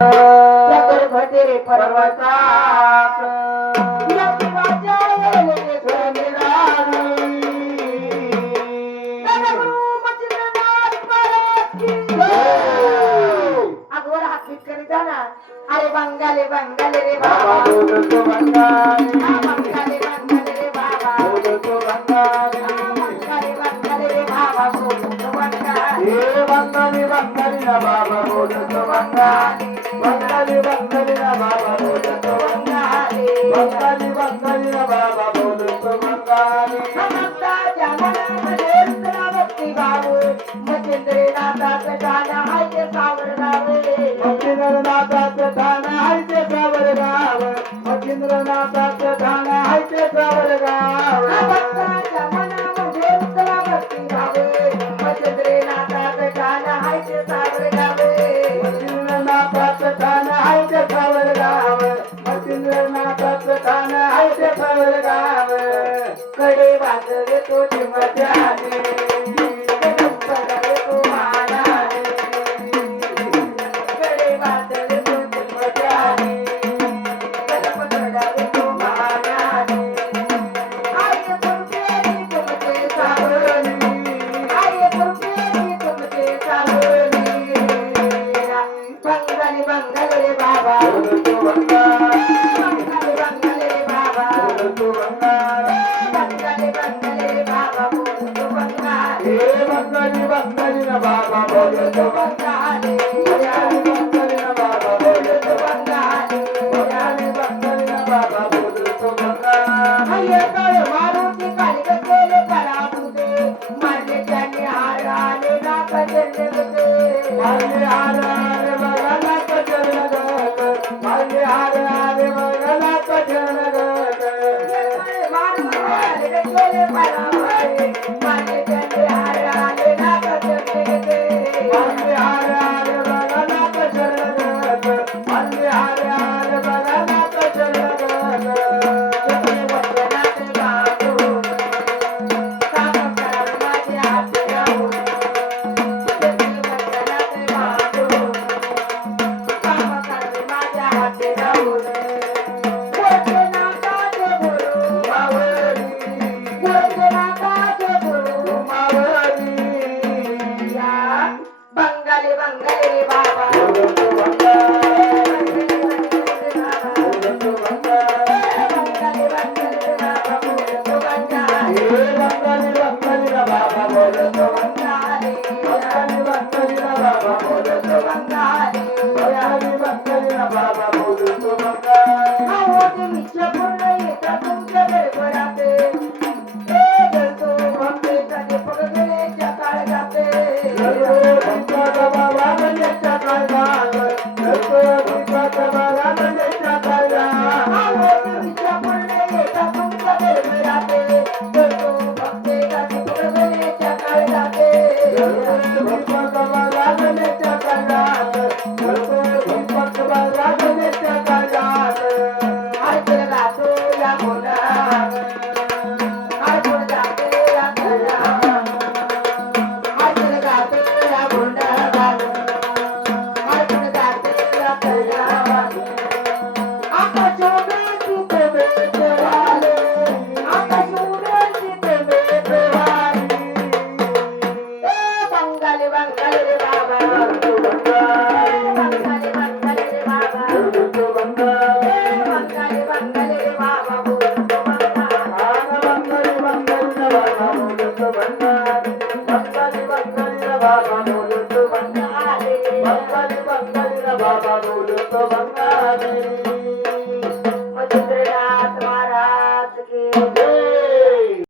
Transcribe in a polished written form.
त्या भटेरे पर्वतात देवाच्या येणे सोनेरावी गुरु मच्छिंद्रनाथ महाराज की अगोदर हात बीत करीत जा ना. अरे बंगाली बंगाली रे बाबा बोलतो बंगाली बंगाली बंगाली रे बाबा बोलतो बंगाली बंगाली बंगाली रे बाबा बोलतो बंगाली हे बंगाली बंगाली ना बाबा बोलतो बंगाली बंगाली बंगाली ना बाबा बोलतो बंगाली बंगाली बंगाली ना बाबा बोलतो बंगाली समस्ताच्या मनामध्ये उतरा भक्ती भाव मच्छिंद्रनाथाचं गाणं हाय ते सावरगावे मच्छिंद्रनाथाचं ठाणं आहे ते सावरगाव मच्छिंद्रनाथाचं ठाणं आहे ते सावरगाव भक्ताच्या मनामध्ये उतरा भक्ती भाव मच्छिंद्रनाथाचं गाणं हाय ते सावरगावे मच्छिंद्रनाथाचं ठाणं आहे ते सावरगाव मच्छिंद्रनाथाचं ठाणं आहे ते सावरगाव कडे वाजवे तो चिमट्याने कडे वाजवे तो चिमट्याने गणपतडावे तो महानाने आय पुरतेरी तुमचे सावरणी आय पुरतेरी तुमचे सावरणी बंगाली बंगाली रे बाबा बोलतो बंगाली बंगाली बंगाली रे बाबा बोलतो बंगाली बंगाली बंगाली रे बाबा बोलतो बंगाली हे बंगाली बंगाली ना बाबा बोलतो बंगाली बंगाली बंगाली ना बाबा बोलतो बंगाली बंगाली बंगाली ना बाबा बोलतो बंगाली हय्ये तळ मारुती कालिक केले पराभूते मारले त्यांनी हार आले नाक जन्मते मागे हार आले बघा नाक चरण गत मागे हार आले बघा नाक चरण गत मारुती कालिक केले पराभूते मारले त्यांनी हार आले नाक जन्मते मागे हार आले बघा नाक चरण गत मागे हार आले बघा नाक चरण गत जपले वचनाचे बाजू काम करावे माझे हात राहून जपले वचनाचे बाजू काम करावे माझ्या हात राहून वचनाचे गुरु मावळी वचनाचे गुरु मावळी या बंगाली बंगाली रे बाबा बोलतो बंगाली बंगाली बंगाली रे बाबा बोलतो बंगाली बंगाली बंगाली रे बाबा बोलतो बंगाली हे बंगाली बंगाली ना बाबा बोलतो बंगाली बंगाली बंगाली बंगाली ना बाबा बोलतो बंगाली आवडे मिश्र पूर्ण येता तुमच्या दरबाराते हे गळतो भक्ते कधी पगडलेच्या काळ जाते दीपाचा बाबा म्हणजे काळजात दीपाचा बाबा म्हणजे काळजात आवडे मिश्र पूर्ण येता तुमच्या दरबाराते गळतो भक्ते कधी पगडलेच्या काळ जाते दीपाचा बाबा म्हणजे काळजात दीपाचा बाबा म्हणजे काळजात आरतीला गातो या मुलावर आरतीला जाते या मुलावर आरतीला गातो या मुलावर आरतीला जाते या मुलावर आकाश उडती तुम्ही देवाले आकाश उडती तुम्ही देवाले बंगाली बंगाली रे बाबा बंगाली बंगाली रे बाबा बंगाली बंगाली रे बाबा बोलतो बंगाली बाबा बोलतो बंगाली